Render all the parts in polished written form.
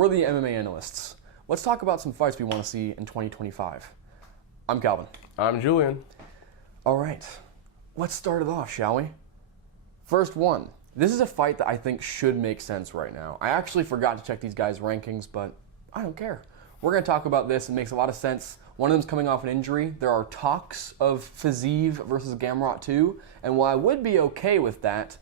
We're the MMA analysts. Let's talk about some fights we want to see in 2025. I'm Calvin. I'm Julian. All right, let's start it off, shall we? First one. This is a fight that I think should make sense right now. I actually forgot to check these guys' rankings, but I don't care. We're going to talk about this. It makes a lot of sense. One of them's coming off an injury. There are talks of Fiziev versus Gamrot 2, and while I would be okay with that,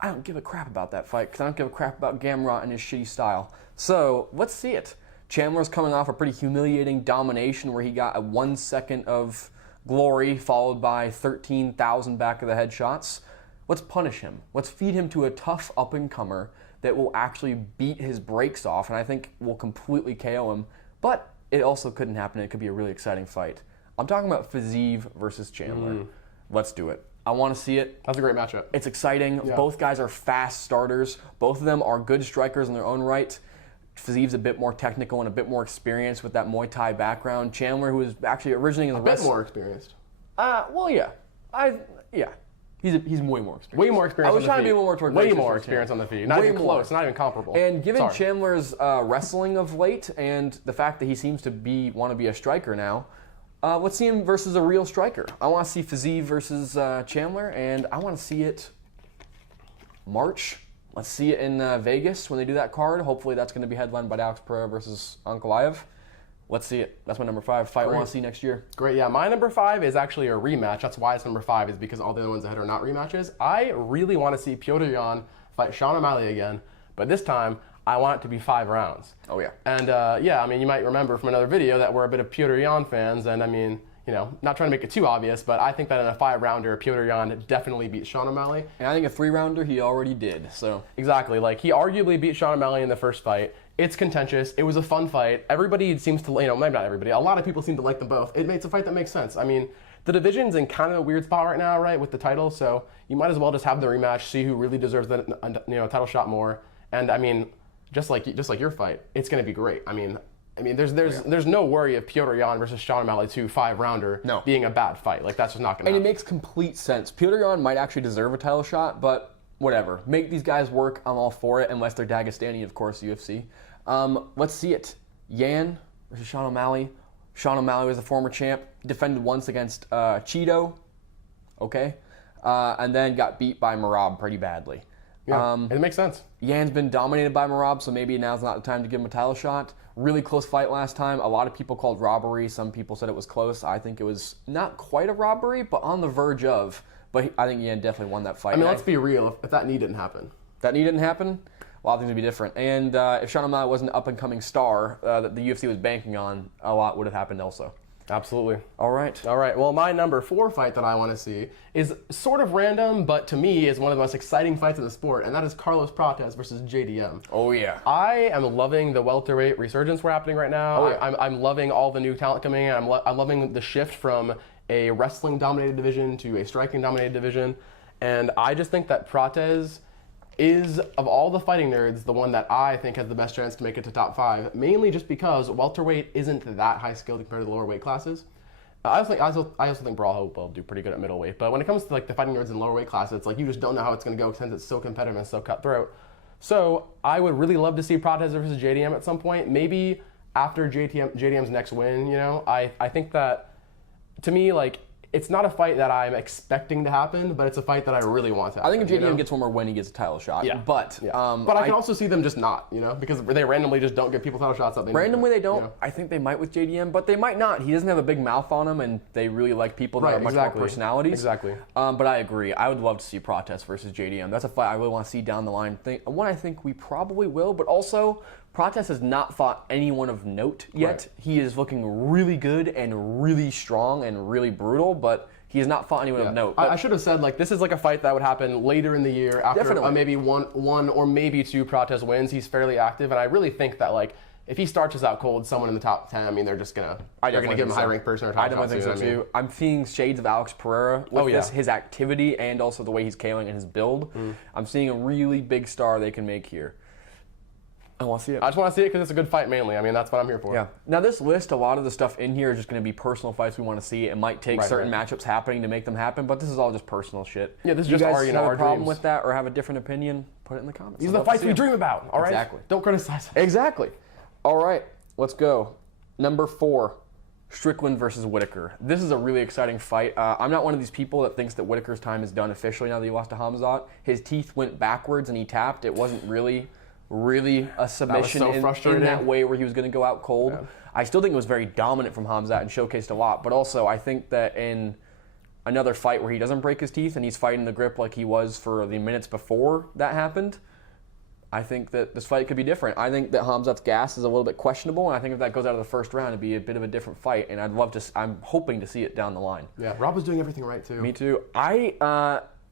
I don't give a crap about that fight because I don't give a crap about Gamrot and his shitty style. So let's see it. Chandler's coming off a pretty humiliating domination where he got a 1 second of glory followed by 13,000 back of the head shots. Let's punish him. Let's feed him to a tough up-and-comer that will actually beat his brakes off and I think will completely KO him. But it also couldn't happen. It could be a really exciting fight. I'm talking about Fiziev versus Chandler. Let's do it. I want to see it. That's a great matchup. It's exciting. Yeah. Both guys are fast starters. Both of them are good strikers in their own right. Fiziev's a bit more technical and a bit more experienced with that Muay Thai background. Chandler, who is actually originating as a bit more experienced. Well, yeah. He's way more experienced. Way more experience. I was trying to be a little more toward way more experience on the feet. Not even close. Not even comparable. And given Chandler's wrestling of late and the fact that he seems to want to be a striker now, let's see him versus a real striker. I want to see Fiziev versus Chandler, and I want to see it March. Let's see it in Vegas when they do that card. Hopefully that's going to be headlined by Alex Pereira versus Ankalaev. Let's see it. That's my number 5 fight I want to see next year. Great, yeah. My number 5 is actually a rematch. That's why it's number 5, is because all the other ones ahead are not rematches. I really want to see Petr Yan fight Sean O'Malley again, but this time I want it to be 5 rounds. Oh, yeah. And yeah, I mean, you might remember from another video that we're a bit of Petr Yan fans, and I mean, you know, not trying to make it too obvious, but I think that in a 5-rounder, Petr Yan definitely beat Sean O'Malley. And I think a 3-rounder he already did, so. Exactly, like he arguably beat Sean O'Malley in the first fight. It's contentious. It was a fun fight. Everybody seems to, you know, maybe not everybody, a lot of people seem to like them both. It's a fight that makes sense. I mean, the division's in kind of a weird spot right now, right, with the title, so you might as well just have the rematch, see who really deserves the title shot more. And I mean, just like your fight, it's going to be great. I mean, there's no worry of Petr Yan versus Sean O'Malley 2 5-rounder being a bad fight. Like, that's just not going to happen. And it makes complete sense. Petr Yan might actually deserve a title shot, but whatever. Make these guys work. I'm all for it, unless they're Dagestani, of course, UFC. Let's see it. Yan versus Sean O'Malley. Sean O'Malley was a former champ. Defended once against Cheeto. Okay. And then got beat by Merab pretty badly. Yeah, it makes sense. Yan's been dominated by Merab, so maybe now's not the time to give him a title shot. Really close fight last time. A lot of people called robbery. Some people said it was close. I think it was not quite a robbery, but on the verge of. But I think Yan definitely won that fight. I mean, let's be real. If that knee didn't happen. That knee didn't happen? A lot of things would be different. And if Sean O'Malley wasn't an up-and-coming star that the UFC was banking on, a lot would have happened also. Absolutely. All right. Well, my number 4 fight that I want to see is sort of random, but to me is one of the most exciting fights in the sport, and that is Carlos Prates versus JDM. Oh, yeah. I am loving the welterweight resurgence we're happening right now. Oh, yeah. I'm loving all the new talent coming in. I'm loving the shift from a wrestling-dominated division to a striking-dominated division, and I just think that Prates is, of all the fighting nerds, the one that I think has the best chance to make it to top 5, mainly just because welterweight isn't that high skilled compared to the lower weight classes. I also think Brawl will do pretty good at middleweight, but when it comes to like the fighting nerds in lower weight classes, it's like you just don't know how it's going to go since it's so competitive and so cutthroat. So I would really love to see Prates versus JDM at some point, maybe after JDM's next win. You know, I think that, to me, like, it's not a fight that I'm expecting to happen, but it's a fight that I really want to happen. I think if JDM gets one more win, he gets a title shot. Yeah. But I can also see them just not, you know, because they randomly just don't give people title shots. Randomly they don't. You know? I think they might with JDM, but they might not. He doesn't have a big mouth on him, and they really like people that are much more personalities. Exactly. But I agree. I would love to see Prates versus JDM. That's a fight I really want to see down the line. One I think we probably will, but also Prates has not fought anyone of note yet. Right. He is looking really good and really strong and really brutal, but he has not fought anyone of note. I should have said, like, this is like a fight that would happen later in the year after maybe one or maybe 2 Prates wins. He's fairly active, and I really think that, like, if he starts us out cold, someone in the top 10, I mean, they're just gonna give him a high-ranked person or top. I definitely think so too. I'm seeing shades of Alex Pereira with his activity and also the way he's KOing and his build. I'm seeing a really big star they can make here. I want to see it. I just want to see it because it's a good fight mainly. I mean, that's what I'm here for. Yeah. Now, this list, a lot of the stuff in here is just going to be personal fights we want to see. It might take certain matchups happening to make them happen, but this is all just personal shit. Yeah, this is just our, you guys have a problem with that or have a different opinion? put it in the comments. These are the fights we dream about, all right? Exactly. Don't criticize us. Exactly. All right, let's go. Number 4, Strickland versus Whitaker. This is a really exciting fight. I'm not one of these people that thinks that Whitaker's time is done officially now that he lost to Hamzat. His teeth went backwards and he tapped. It wasn't really a submission in that way where he was going to go out cold. Yeah. I still think it was very dominant from Hamzat and showcased a lot, but also I think that in another fight where he doesn't break his teeth and he's fighting the grip like he was for the minutes before that happened, I think that this fight could be different. I think that Hamzat's gas is a little bit questionable, and I think if that goes out of the first round, it'd be a bit of a different fight, and I'm hoping to see it down the line. Yeah, Rob was doing everything right, too. Me too. I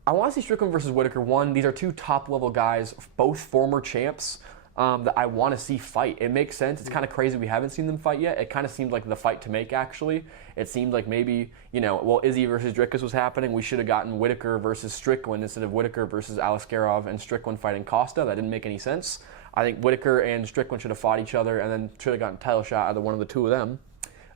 want to see Strickland versus Whitaker. One, these are two top-level guys, both former champs, that I want to see fight. It makes sense. It's kind of crazy we haven't seen them fight yet. It kind of seemed like the fight to make, actually. It seemed like maybe, Izzy versus Dricus was happening. We should have gotten Whitaker versus Strickland instead of Whitaker versus Alaskarov and Strickland fighting Costa. That didn't make any sense. I think Whitaker and Strickland should have fought each other and then should have gotten a title shot out of one of the two of them.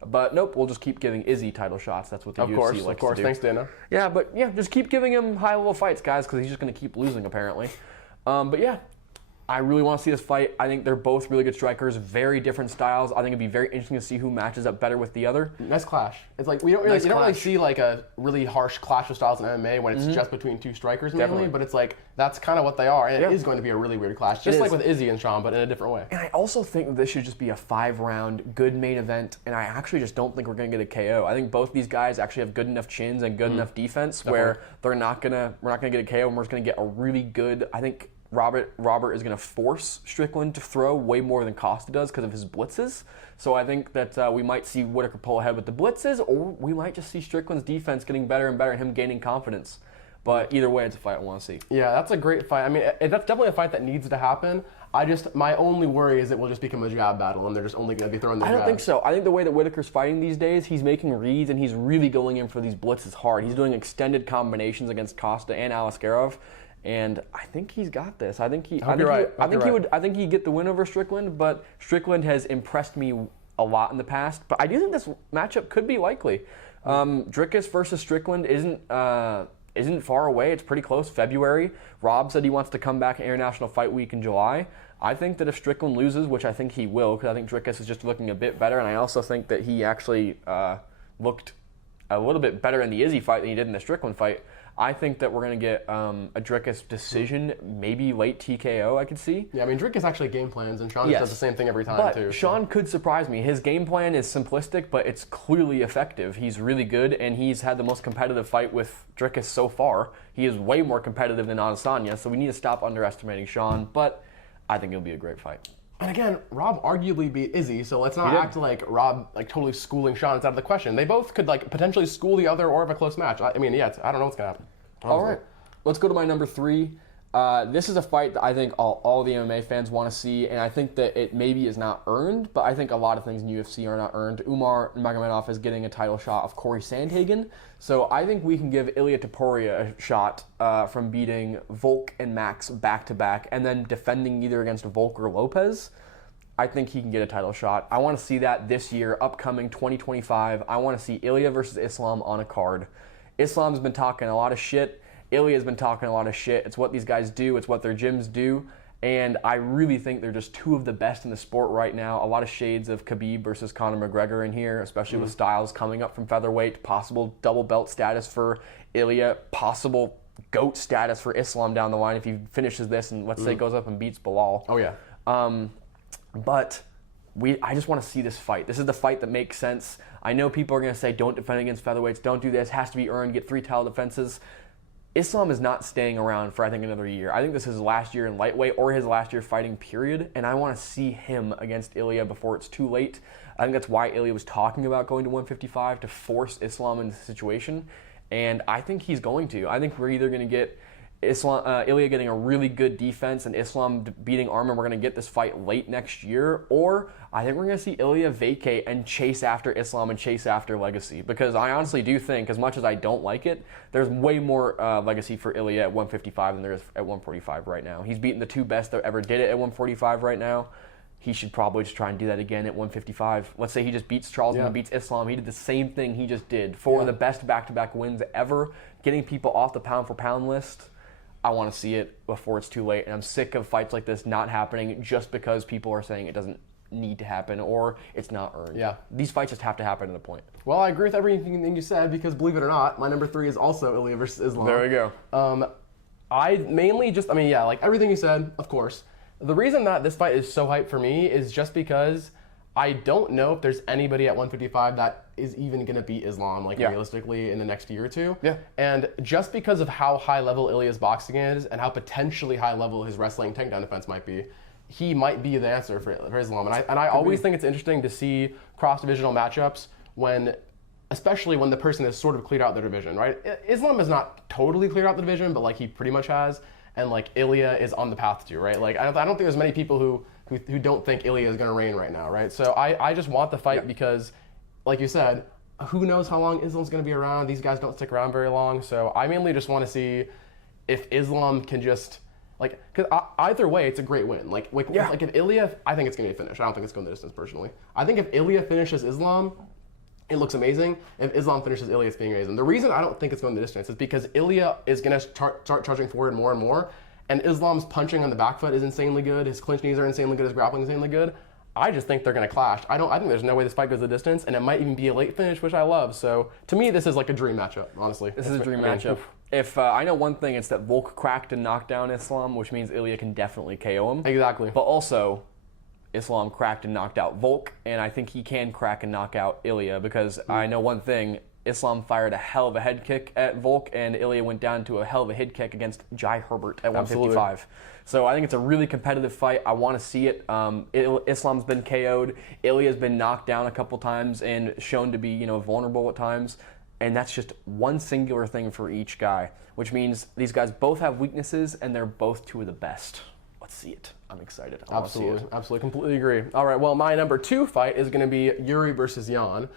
But nope, we'll just keep giving Izzy title shots. That's what the UFC likes to do. Of course, thanks, Dana. Yeah, but just keep giving him high-level fights, guys, because he's just going to keep losing, apparently. But yeah, I really want to see this fight. I think they're both really good strikers, very different styles. I think it'd be very interesting to see who matches up better with the other. Nice clash. It's like you don't really see like a really harsh clash of styles in MMA when it's just between two strikers mainly, but it's like that's kind of what they are, and it is going to be a really weird clash, just like with Izzy and Sean, but in a different way. And I also think that this should just be a 5-round good main event, and I actually just don't think we're going to get a KO. I think both these guys actually have good enough chins and good enough defense where we're not going to get a KO, and we're just going to get a really good, I think Robert is going to force Strickland to throw way more than Costa does because of his blitzes. So I think that we might see Whitaker pull ahead with the blitzes, or we might just see Strickland's defense getting better and better and him gaining confidence. But either way, it's a fight I want to see. Yeah, that's a great fight. I mean, that's definitely a fight that needs to happen. My only worry is it will just become a jab battle, and they're just only going to be throwing their jabs. I don't think so. I think the way that Whitaker's fighting these days, he's making reads, and he's really going in for these blitzes hard. He's doing extended combinations against Costa and Alaskarov. And I think he's got this. I think he'd get the win over Strickland, but Strickland has impressed me a lot in the past. But I do think this matchup could be likely. Dricus versus Strickland isn't far away. It's pretty close. February. Rob said he wants to come back at International Fight Week in July. I think that if Strickland loses, which I think he will, because I think Dricus is just looking a bit better, and I also think that he actually looked a little bit better in the Izzy fight than he did in the Strickland fight. I think that we're going to get a Dricus decision, maybe late TKO, I could see. Yeah, I mean, Dricus actually game plans, and Sean does the same thing every time, but too. Sean could surprise me. His game plan is simplistic, but it's clearly effective. He's really good, and he's had the most competitive fight with Dricus so far. He is way more competitive than Adesanya, so we need to stop underestimating Sean, but I think it'll be a great fight. And again, Rob arguably beat Izzy, so let's not act like Rob totally schooling Sean is out of the question. They both could potentially school the other or have a close match. I mean, yeah, I don't know what's gonna happen. All right, let's go to my number 3. This is a fight that I think all the MMA fans want to see, and I think that it maybe is not earned, but I think a lot of things in UFC are not earned. Umar Nurmagomedov is getting a title shot of Corey Sandhagen, so I think we can give Ilia Topuria a shot from beating Volk and Max back-to-back, and then defending either against Volk or Lopez. I think he can get a title shot. I want to see that this year, upcoming 2025. I want to see Ilia versus Islam on a card. Islam's been talking a lot of shit. Ilia's been talking a lot of shit. It's what these guys do. It's what their gyms do. And I really think they're just two of the best in the sport right now. A lot of shades of Khabib versus Conor McGregor in here, especially with Styles coming up from featherweight, possible double belt status for Ilia, possible GOAT status for Islam down the line if he finishes this and let's say goes up and beats Bilal. Oh, yeah. But I just want to see this fight. This is the fight that makes sense. I know people are going to say, don't defend against featherweights, don't do this, has to be earned, get 3 title defenses. Islam is not staying around for, I think, another year. I think this is his last year in lightweight or his last year fighting, period, and I want to see him against Ilia before it's too late. I think that's why Ilia was talking about going to 155, to force Islam into the situation, and I think he's going to. I think we're either going to get Ilia getting a really good defense and Islam beating Arman. We're going to get this fight late next year, or I think we're going to see Ilia vacate and chase after Islam and chase after legacy, because I honestly do think, as much as I don't like it, there's way more legacy for Ilia at 155 than there is at 145 right now. He's beaten the 2 best that ever did it at 145 right now. He should probably just try and do that again at 155. Let's say he just beats Charles and beats Islam. He did the same thing he just did for the best back-to-back wins ever, getting people off the pound-for-pound list. I want to see it before it's too late. And I'm sick of fights like this not happening just because people are saying it doesn't need to happen or it's not earned. Yeah. These fights just have to happen at a point. Well, I agree with everything you said because, believe it or not, my number 3 is also Ilia versus Islam. There we go. I mainly just, like everything you said, of course. The reason that this fight is so hyped for me is just because I don't know if there's anybody at 155 that is even going to beat Islam, realistically, in the next year or two. Yeah. And just because of how high level Ilia's boxing is and how potentially high level his wrestling takedown defense might be, he might be the answer for Islam. And I always think it's interesting to see cross-divisional matchups especially when the person has sort of cleared out their division, right? Islam has not totally cleared out the division, but he pretty much has. And Ilia is on the path to, right? I don't think there's many people who don't think Ilia is going to reign right now, right? So I just want the fight because, like you said, who knows how long Islam's going to be around? These guys don't stick around very long. So I mainly just want to see if Islam can just, because either way, it's a great win. If Ilia, I think it's going to be a finish. I don't think it's going the distance, personally. I think if Ilia finishes Islam, it looks amazing. If Islam finishes Ilia, it's being amazing. The reason I don't think it's going the distance is because Ilia is going to start charging forward more and more, and Islam's punching on the back foot is insanely good. His clinch knees are insanely good. His grappling is insanely good. I just think they're going to clash. I think there's no way this fight goes the distance, and it might even be a late finish, which I love. So to me, this is a dream matchup, honestly. This is a dream matchup. If I know one thing, it's that Volk cracked and knocked down Islam, which means Ilia can definitely KO him. Exactly. But also, Islam cracked and knocked out Volk, and I think he can crack and knock out Ilia because I know one thing. Islam fired a hell of a head kick at Volk, and Ilia went down to a hell of a head kick against Jai Herbert at 155. Absolutely. So I think it's a really competitive fight. I want to see it. Islam's been KO'd. Ilia's been knocked down a couple times and shown to be, vulnerable at times. And that's just one singular thing for each guy, which means these guys both have weaknesses, and they're both two of the best. Let's see it. I'm excited. Absolutely, completely agree. All right, well, my number 2 fight is going to be Yuri versus Jan.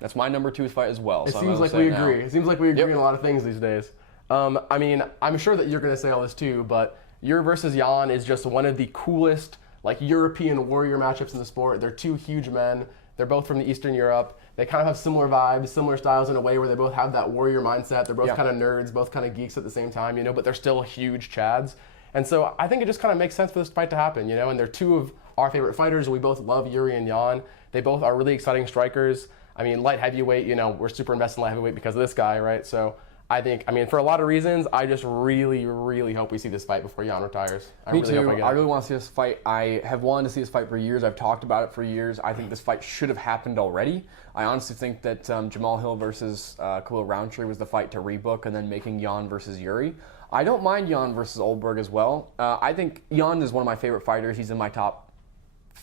That's my number 2 fight as well. It seems like we agree. It seems like we agree on a lot of things these days. I'm sure that you're going to say all this too, but Yuri versus Jan is just one of the coolest European warrior matchups in the sport. They're two huge men. They're both from Eastern Europe. They kind of have similar vibes, similar styles in a way where they both have that warrior mindset. They're both kind of nerds, both kind of geeks at the same time, but they're still huge chads. And so I think it just kind of makes sense for this fight to happen, and they're two of our favorite fighters. We both love Yuri and Jan. They both are really exciting strikers. Light heavyweight, we're super invested in light heavyweight because of this guy, right? So I think, for a lot of reasons, I just really, really hope we see this fight before Jan retires. Me too. I really want to see this fight. I have wanted to see this fight for years. I've talked about it for years. I think this fight should have happened already. I honestly think that Jamal Hill versus Khalil Roundtree was the fight to rebook, and then making Jan versus Yuri. I don't mind Jan versus Oldberg as well. I think Jan is one of my favorite fighters. He's in my top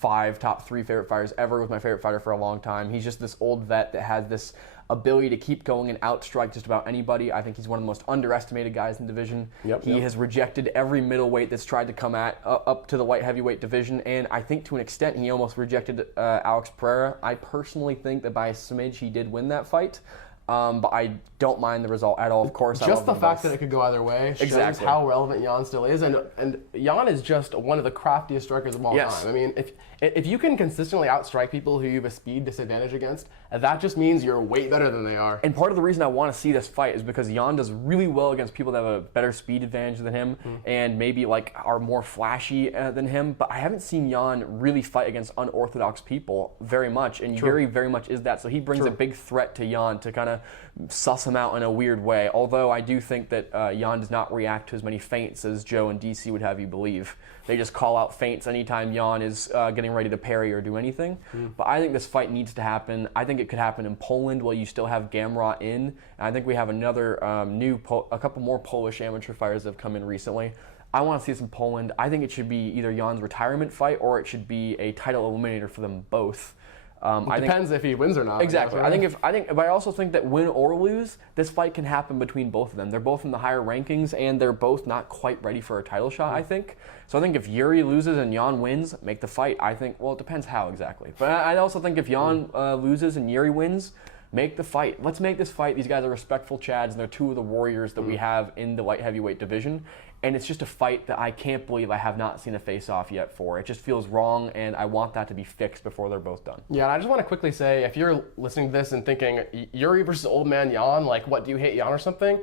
3 favorite fighters ever. Was my favorite fighter for a long time. He's just this old vet that has this ability to keep going and outstrike just about anybody. I think he's one of the most underestimated guys in the division. He has rejected every middleweight that's tried to come up to the light heavyweight division, and I think to an extent he almost rejected Alex Pereira. I personally think that by a smidge he did win that fight. But I don't mind the result at all. Of course, just the fact that it could go either way shows how relevant Jan still is, and Jan is just one of the craftiest strikers of all time. If you can consistently outstrike people who you have a speed disadvantage against, that just means you're way better than they are. And part of the reason I want to see this fight is because Jan does really well against people that have a better speed advantage than him, and maybe are more flashy than him. But I haven't seen Jan really fight against unorthodox people very much, and Yuri very much is that. So he brings a big threat to Jan to kind of suss him out in a weird way. Although I do think that Jan does not react to as many feints as Joe and DC would have you believe. They just call out feints anytime Jan is getting ready to parry or do anything. But I think this fight needs to happen. I think it could happen in Poland while you still have Gamrot in. And I think we have another a couple more Polish amateur fighters that have come in recently. I want to see this in Poland. I think it should be either Jan's retirement fight or it should be a title eliminator for them both. It depends if he wins or not. Exactly. But I also think that win or lose, this fight can happen between both of them. They're both in the higher rankings, and they're both not quite ready for a title shot, I think. So I think if Yuri loses and Jan wins, make the fight. I think, well, it depends how exactly. But I also think if Jan loses and Yuri wins, make the fight. Let's make this fight. These guys are respectful chads, and they're two of the warriors that we have in the light heavyweight division. And it's just a fight that I can't believe I have not seen a face-off yet for. It just feels wrong, and I want that to be fixed before they're both done. Yeah, and I just want to quickly say, if you're listening to this and thinking, Yuri versus old man Jan, what, do you hate Jan or something?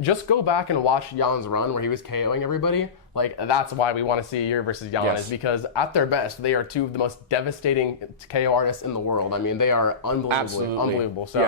just go back and watch Jan's run where he was KOing everybody. Like, that's why we want to see Yuri versus Jan, is because at their best, they are two of the most devastating KO artists in the world. I mean, they are unbelievable. So,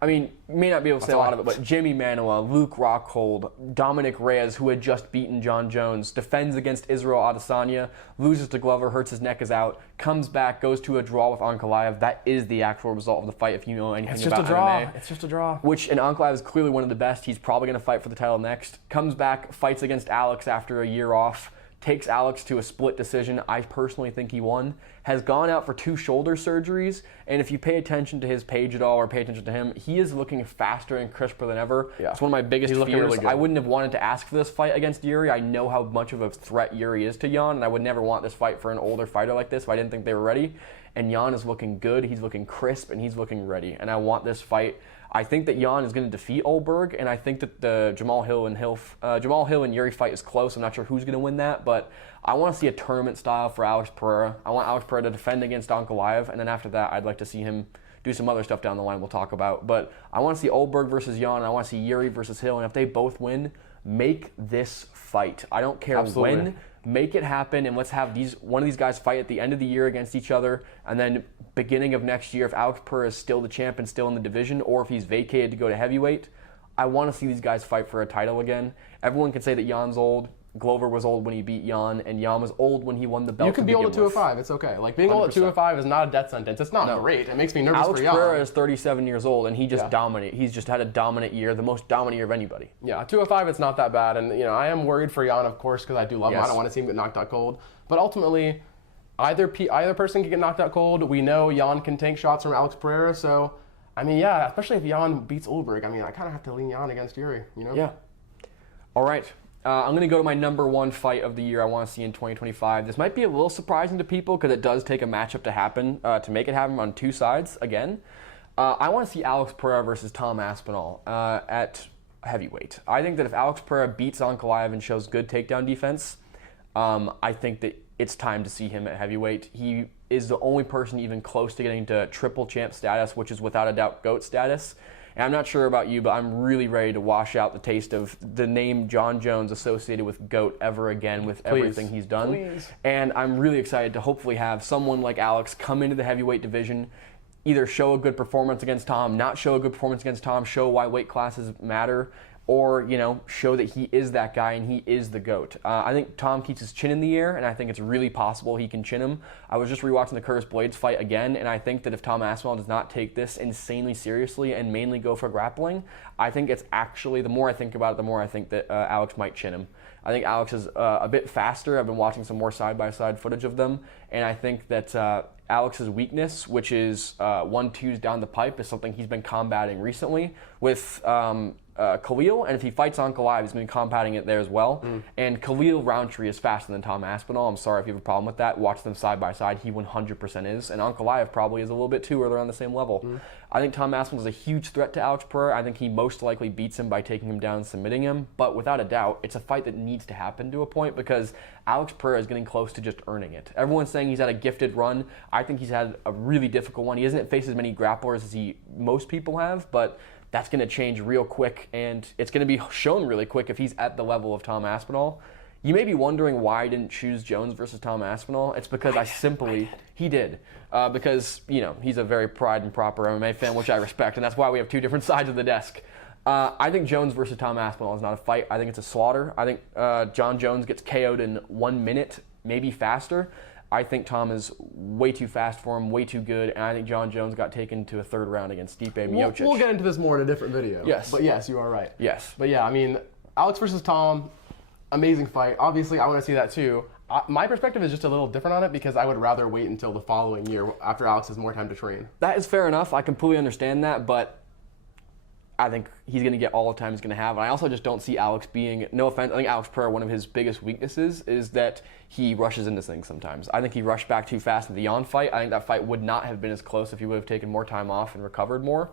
I mean, you may not be able to say a lot of it, but Jimmy Manuwa, Luke Rockhold, Dominic Reyes, who had just beaten Jon Jones, defends against Israel Adesanya, loses to Glover, hurts his neck, is out, comes back, goes to a draw with Ankalaev. That is the actual result of the fight, if you know anything about MMA. It's just a draw. And Ankalaev is clearly one of the best. He's probably going to fight for the title next. Comes back, fights against Alex after a year off. Takes Alex to a split decision. I personally think he won. Has gone out for 2 shoulder surgeries, and if you pay attention to his page at all or pay attention to him, he is looking faster and crisper than ever. Yeah. It's one of my biggest fears. Really I wouldn't have wanted to ask for this fight against Yuri. I know how much of a threat Yuri is to Jan, and I would never want this fight for an older fighter like this if I didn't think they were ready. And Jan is looking good, he's looking crisp, and he's looking ready. And I want this fight. I think that Jan is going to defeat Oldberg, and I think that the Jamal Hill and Yuri fight is close. I'm not sure who's going to win that, but I want to see a tournament style for Alex Pereira. I want Alex Pereira to defend against Ankalaev, and then after that, I'd like to see him do some other stuff down the line we'll talk about. But I want to see Oldberg versus Jan, and I want to see Yuri versus Hill, and if they both win, make this fight. I don't care when. Make it happen, and let's have one of these guys fight at the end of the year against each other, and then beginning of next year, if Alex Pereira is still the champ and still in the division, or if he's vacated to go to heavyweight, I want to see these guys fight for a title again. Everyone can say that Jan's old. Glover was old when he beat Jan, and Jan was old when he won the belt. You can be old at 205. It's okay. Like, being old at 205 is not a death sentence. It's not great. It makes me nervous for Jan. Alex Pereira is 37 years old, and he just dominated. He's just had a dominant year, the most dominant year of anybody. Yeah, 205, it's not that bad. And, I am worried for Jan, of course, because I do love him. I don't want to see him get knocked out cold. But ultimately, either person can get knocked out cold. We know Jan can take shots from Alex Pereira. So, especially if Jan beats Oldberg, I kind of have to lean Jan against Yuri, Yeah. All right. I'm going to go to my number 1 fight of the year I want to see in 2025. This might be a little surprising to people because it does take a matchup to happen, to make it happen on 2 sides again. I want to see Alex Pereira versus Tom Aspinall at heavyweight. I think that if Alex Pereira beats Ankalaev and shows good takedown defense, I think that it's time to see him at heavyweight. He is the only person even close to getting to triple champ status, which is without a doubt GOAT status. And I'm not sure about you, but I'm really ready to wash out the taste of the name Jon Jones associated with GOAT ever again with everything he's done. And I'm really excited to hopefully have someone like Alex come into the heavyweight division, either show a good performance against Tom, not show a good performance against Tom, show why weight classes matter, or, show that he is that guy and he is the GOAT. I think Tom keeps his chin in the air, and I think it's really possible he can chin him. I was just rewatching the Curtis Blades fight again, and I think that if Tom Aspinall does not take this insanely seriously and mainly go for grappling, I think it's actually, the more I think about it, the more I think that Alex might chin him. I think Alex is a bit faster. I've been watching some more side-by-side footage of them, and I think that Alex's weakness, which is 1-2s down the pipe, is something he's been combating recently with Khalil, and if he fights Ankalaev, he's been combating it there as well. And Khalil Roundtree is faster than Tom Aspinall. I'm sorry if you have a problem with that. Watch them side by side. He 100% is. And Ankalaev probably is a little bit too, or they're on the same level. I think Tom Aspinall is a huge threat to Alex Pereira. I think he most likely beats him by taking him down and submitting him. But without a doubt, it's a fight that needs to happen to a point because Alex Pereira is getting close to just earning it. Everyone's saying he's had a gifted run. I think he's had a really difficult one. He hasn't faced as many grapplers as most people have, but that's going to change real quick, and it's going to be shown really quick if he's at the level of Tom Aspinall. You may be wondering why I didn't choose Jones versus Tom Aspinall. It's because he did. Because, he's a very pride and proper MMA fan, which I respect, and that's why we have 2 different sides of the desk. I think Jones versus Tom Aspinall is not a fight. I think it's a slaughter. I think Jon Jones gets KO'd in 1 minute, maybe faster. I think Tom is way too fast for him, way too good, and I think Jon Jones got taken to a 3rd round against Stipe Miocic. We'll get into this more in a different video. Yes. But yes, you are right. Yes. But yeah, Alex versus Tom, amazing fight. Obviously, I want to see that too. My perspective is just a little different on it because I would rather wait until the following year after Alex has more time to train. That is fair enough. I completely understand that, but I think he's going to get all the time he's going to have. And I also just don't see Alex being, no offense, I think Alex Pereira, one of his biggest weaknesses is that he rushes into things sometimes. I think he rushed back too fast in the Jan fight. I think that fight would not have been as close if he would have taken more time off and recovered more.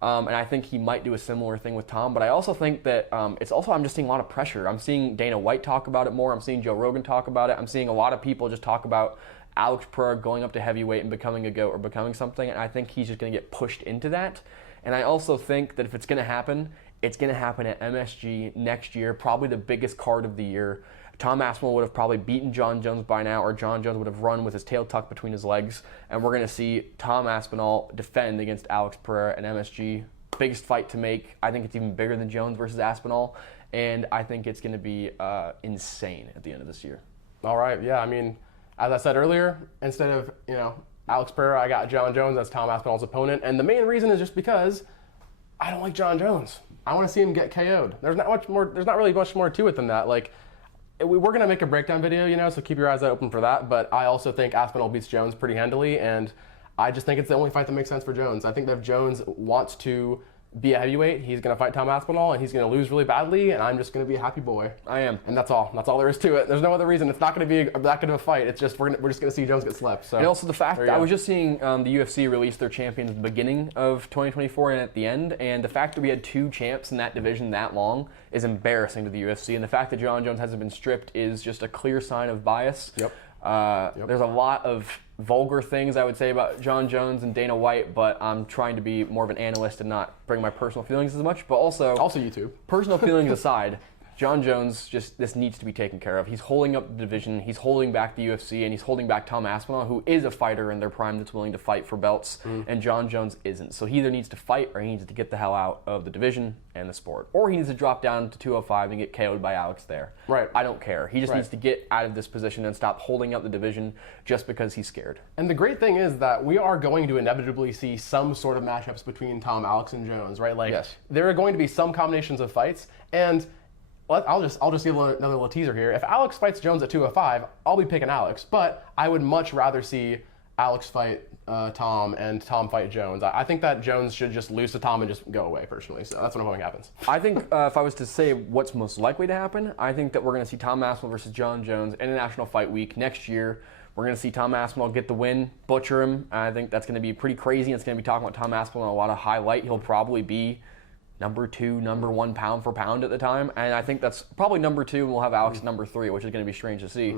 And I think he might do a similar thing with Tom. But I also think that I'm just seeing a lot of pressure. I'm seeing Dana White talk about it more. I'm seeing Joe Rogan talk about it. I'm seeing a lot of people just talk about Alex Pereira going up to heavyweight and becoming a GOAT or becoming something. And I think he's just going to get pushed into that. And I also think that if it's going to happen, It's going to happen at MSG next year, probably the biggest card of the year. Tom Aspinall would have probably beaten Jon Jones by now, or Jon Jones would have run with his tail tucked between his legs. And we're going to see Tom Aspinall defend against Alex Pereira at MSG. Biggest fight to make. I think it's even bigger than Jones versus Aspinall. And I think it's going to be insane at the end of this year. All right, yeah, I mean, as I said earlier, instead of, Alex Pereira, I got Jon Jones as Tom Aspinall's opponent. And the main reason is just because I don't like Jon Jones. I want to see him get KO'd. There's not really much more to it than that. Like, we're going to make a breakdown video, so keep your eyes open for that. But I also think Aspinall beats Jones pretty handily, and I just think it's the only fight that makes sense for Jones. I think that if Jones wants to be a heavyweight, he's going to fight Tom Aspinall, and he's going to lose really badly, and I'm just going to be a happy boy. I am. And that's all. That's all there is to it. There's no other reason. It's not going to be that good of a fight. It's just we're just going to see Jones get slept. So. And also the fact that I was just seeing the UFC release their champions at the beginning of 2024 and at the end, and the fact that we had 2 champs in that division that long is embarrassing to the UFC, and the fact that Jon Jones hasn't been stripped is just a clear sign of bias. Yep. There's a lot of vulgar things I would say about Jon Jones and Dana White, but I'm trying to be more of an analyst and not bring my personal feelings as much. But also YouTube. Personal feelings aside, Jon Jones, this needs to be taken care of. He's holding up the division, he's holding back the UFC, and he's holding back Tom Aspinall, who is a fighter in their prime that's willing to fight for belts, and Jon Jones isn't. So he either needs to fight or he needs to get the hell out of the division and the sport. Or he needs to drop down to 205 and get KO'd by Alex there. Right. I don't care. He just needs to get out of this position and stop holding up the division just because he's scared. And the great thing is that we are going to inevitably see some sort of matchups between Tom, Alex, and Jones, right? Like, yes. There are going to be some combinations of fights, and I'll just give another little teaser here. If Alex fights Jones at 205, I'll be picking Alex, but I would much rather see Alex fight Tom and Tom fight Jones. I think that Jones should just lose to Tom and just go away, personally. So that's what I'm hoping happens. I think if I was to say what's most likely to happen, I think that we're going to see Tom Aspinall versus Jon Jones International Fight Week next year. We're going to see Tom Aspinall get the win, butcher him. I think that's going to be pretty crazy. It's going to be talking about Tom Aspinall in a lot of highlight. He'll probably be number 2, number 1 pound for pound at the time. And I think that's probably number 2, and we'll have Alex number 3, which is going to be strange to see.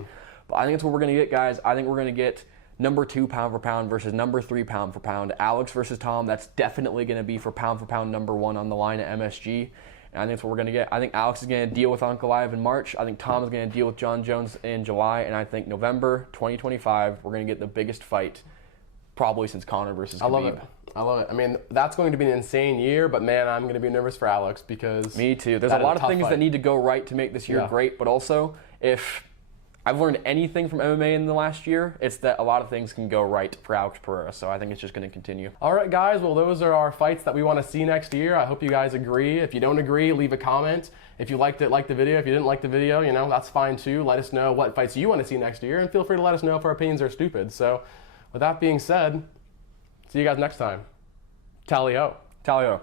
But I think that's what we're going to get, guys. I think we're going to get number 2 pound for pound versus number 3 pound for pound. Alex versus Tom, that's definitely going to be for pound number 1 on the line at MSG. And I think that's what we're going to get. I think Alex is going to deal with Ankalaev in March. I think Tom is going to deal with Jon Jones in July. And I think November 2025, we're going to get the biggest fight probably since Conor versus Khabib. I love it. I mean, that's going to be an insane year, but man, I'm going to be nervous for Alex because... Me too. There's a lot of things that need to go right to make this year great, but also, if I've learned anything from MMA in the last year, it's that a lot of things can go right for Alex Pereira, so I think it's just going to continue. All right, guys, well, those are our fights that we want to see next year. I hope you guys agree. If you don't agree, leave a comment. If you liked it, like the video. If you didn't like the video, that's fine too. Let us know what fights you want to see next year, and feel free to let us know if our opinions are stupid. So, with that being said, see you guys next time. Tally-ho. Tally-ho.